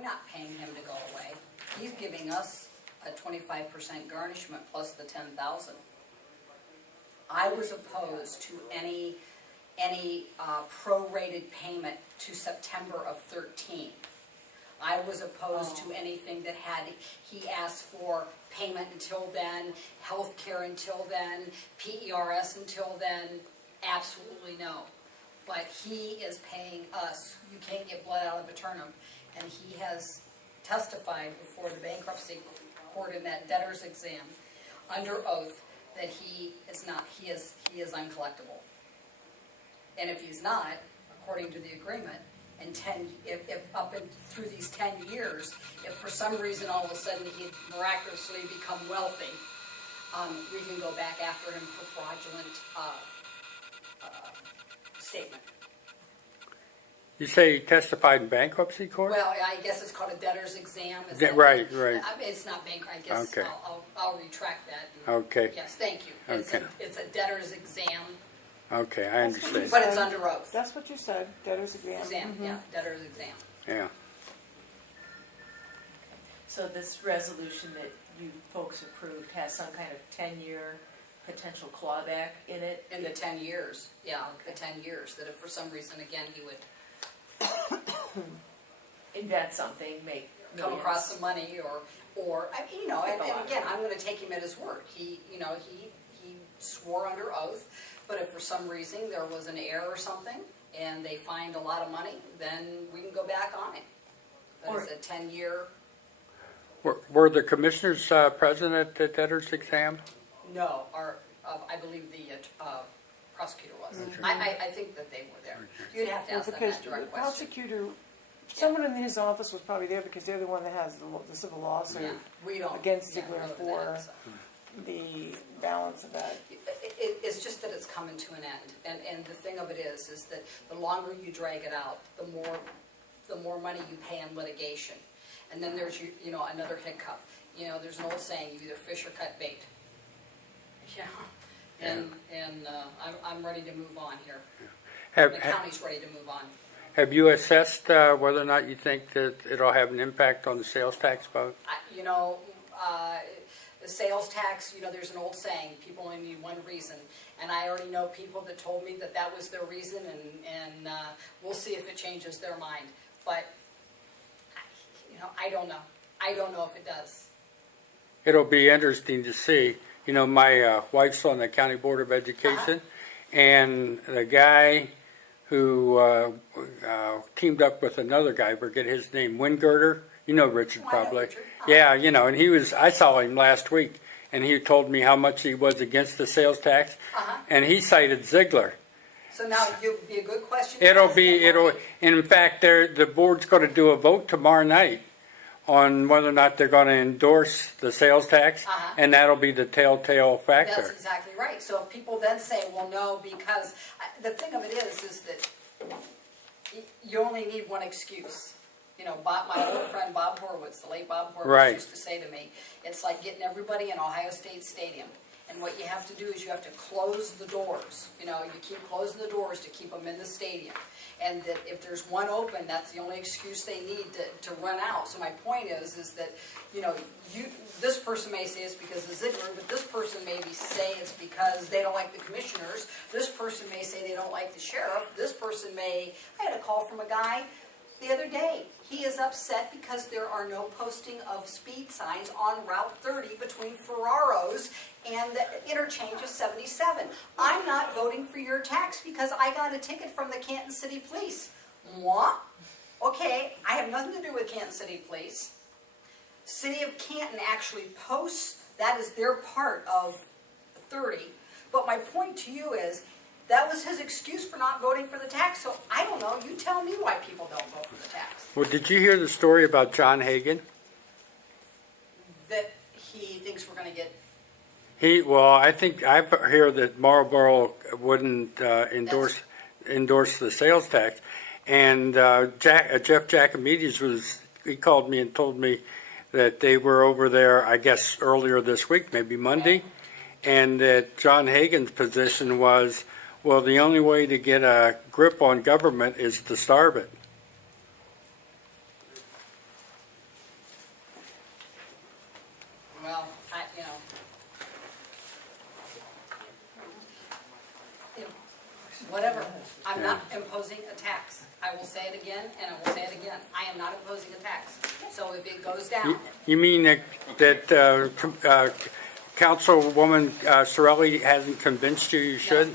I'm not paying him to go away. He's giving us a 25% garnishment plus the 10,000. I was opposed to any prorated payment to September of 13. I was opposed to anything that he asked for payment until then, health care until then, PERS until then, absolutely no. But he is paying us. You can't get blood out of a turnip. And he has testified before the bankruptcy court in that debtor's exam under oath that he is uncollectible. And if he's not, according to the agreement, if up and through these 10 years, if for some reason all of a sudden he miraculously become wealthy, we can go back after him for fraudulent statement. You say he testified in bankruptcy court? Well, I guess it's called a debtor's exam. Right. It's not bankrupt. I guess Okay. I'll retract that. Okay. Yes, thank you. Okay. It's a debtor's exam, Okay, I understand. but it's under oath. That's what you said, debtor's exam. Yeah, debtor's exam. Yeah. So this resolution that you folks approved has some kind of 10-year potential clawback in it? In the 10 years, the 10 years, that if for some reason, again, he would Invent something, make come millions. across some money or and again, I'm going to take him at his word. He swore under oath, but if for some reason there was an error or something and they find a lot of money, then we can go back on it. But it's a 10-year. Were the commissioners present at the debtor's exam? No, I believe the prosecutor was. I think that they were there. You'd have to ask them Because that the direct question. prosecutor, someone in his office was probably there because they're the one that has the civil lawsuit We don't against know Zeigler that, for so. the balance of that. It's just that it's coming to an end, and the thing of it is that the longer you drag it out, the more money you pay in litigation, and then there's another hiccup. There's an old saying: you either fish or cut bait. Yeah, and I'm ready to move on here. The county's ready to move on. Have you assessed whether or not you think that it'll have an impact on the sales tax vote? The sales tax, there's an old saying, people only need one reason. And I already know people that told me that was their reason, and we'll see if it changes their mind. But, I don't know. I don't know if it does. It'll be interesting to see. My wife's on the County Board of Education, and the guy who teamed up with another guy, forget his name, Wingirter. You know Richard probably. Richard. Yeah, and I saw him last week, and he told me how much he was against the sales tax, and he cited Zeigler. So now it'll be a good question. In fact, the board's going to do a vote tomorrow night on whether or not they're going to endorse the sales tax, and that'll be the telltale factor. That's exactly right. So if people then say, well, no, because the thing of it is that you only need one excuse. My old friend Bob Horwitz, the late Bob Horwitz, used to say to me, it's like getting everybody in Ohio State Stadium. And what you have to do is you have to close the doors. You keep closing the doors to keep them in the stadium. And that if there's one open, that's the only excuse they need to run out. So my point is that, this person may say it's because of Zeigler, but this person may say it's because they don't like the commissioners. This person may say they don't like the sheriff. This person I had a call from a guy the other day. He is upset because there are no posting of speed signs on Route 30 between Ferraro's and the interchange of 77. I'm not voting for your tax because I got a ticket from the Canton City Police. Moi? Okay, I have nothing to do with Canton City Police. City of Canton actually posts, that is their part of 30. But my point to you is, that was his excuse for not voting for the tax. So I don't know. You tell me why people don't vote for the tax. Well, did you hear the story about John Hagan? That he thinks we're going to get. I think I've heard that Marlboro wouldn't endorse the sales tax, and Jeff Giacomides he called me and told me that they were over there, I guess earlier this week, maybe Monday, and that John Hagan's position was, well, the only way to get a grip on government is to starve it. I'm not imposing a tax. I will say it again, and I will say it again. I am not imposing a tax. So if it goes down, You mean that Councilwoman Sorelli hasn't convinced you should?